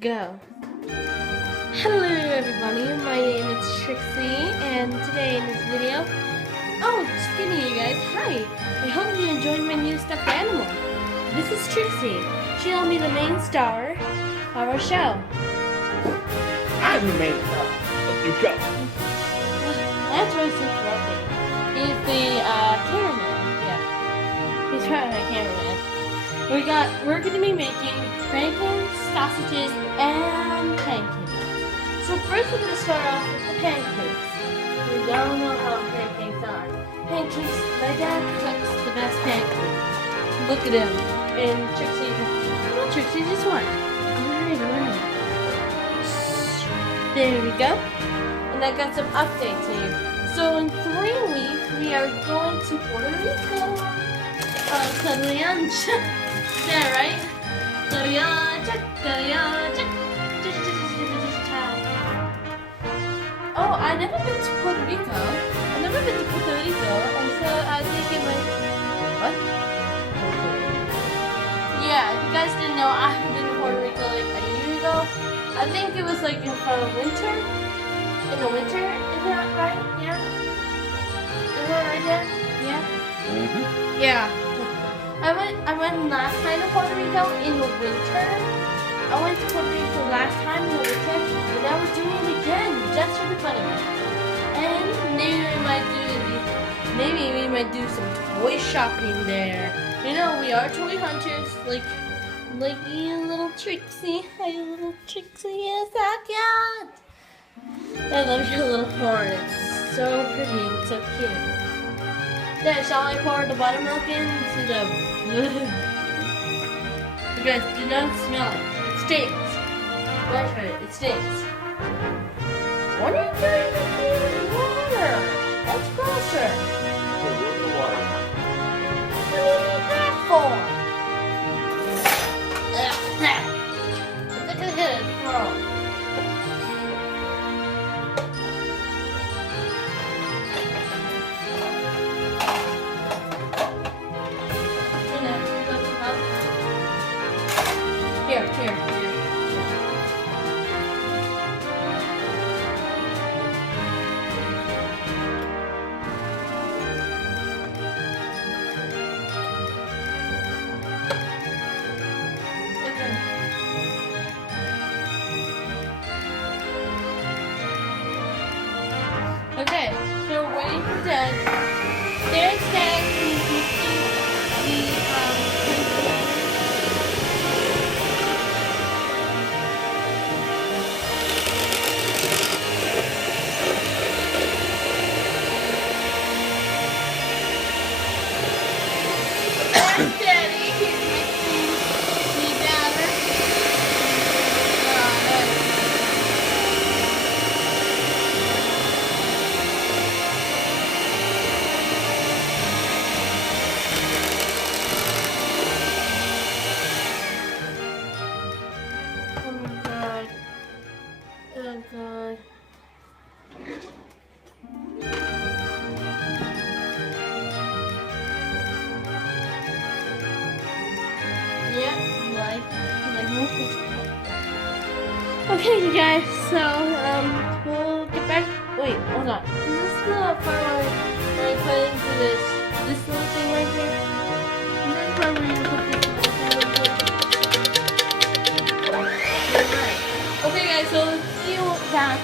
Go. Hello everybody, my name is Trixie, and today in this video, just kidding you guys, hi! I hope you enjoyed my new stuffed animal. This is Trixie. She'll be the main star of our show. I'm the main star. Let you go. That's Royce interrupting. He's the cameraman, yeah. He's probably my cameraman. We're gonna be making bacon, sausages, and pancakes. So first we're gonna start off with the pancakes. We all know how pancakes are. Pancakes, my dad cooks the best pancakes. Look at him. And Trixie just won. Alright. There we go. And I got some updates here. So in 3 weeks we are going to Puerto Rico. Is that right? Oh, I've never been to Puerto Rico. And so I think it might... What? Yeah, if you guys didn't know, I haven't been to Puerto Rico like a year ago. I think it was like for winter. In the winter, is that right? Yeah? Is that right, Dad? Yeah? Mm-hmm. Yeah. I went last time to Puerto Rico in the winter. I went to Puerto Rico last time in the winter, and now we're doing it again, just for the fun of it. And maybe we might do some toy shopping there. You know, we are toy hunters, like you little Trixie. Hi, little Trixie, yes, I got. I love your little horn. It's so pretty and so cute. Then shall I pour the buttermilk into the... You guys do not smell it. It stinks. Watch it. It stinks. What are you doing with the water? That's grosser. Where's the water? What do you need that for? Look at his throat. Here. Okay, so we're waiting for Dad. There's Dad. He's mixing Daddy, he's mixing the batter. Oh my god. Oh god. Okay, you guys, so, we'll get back. Wait, hold on. Is this the part where I put into this little thing right here? Is this the part where you put this little thing right here? Right. Okay, guys, so let's see that.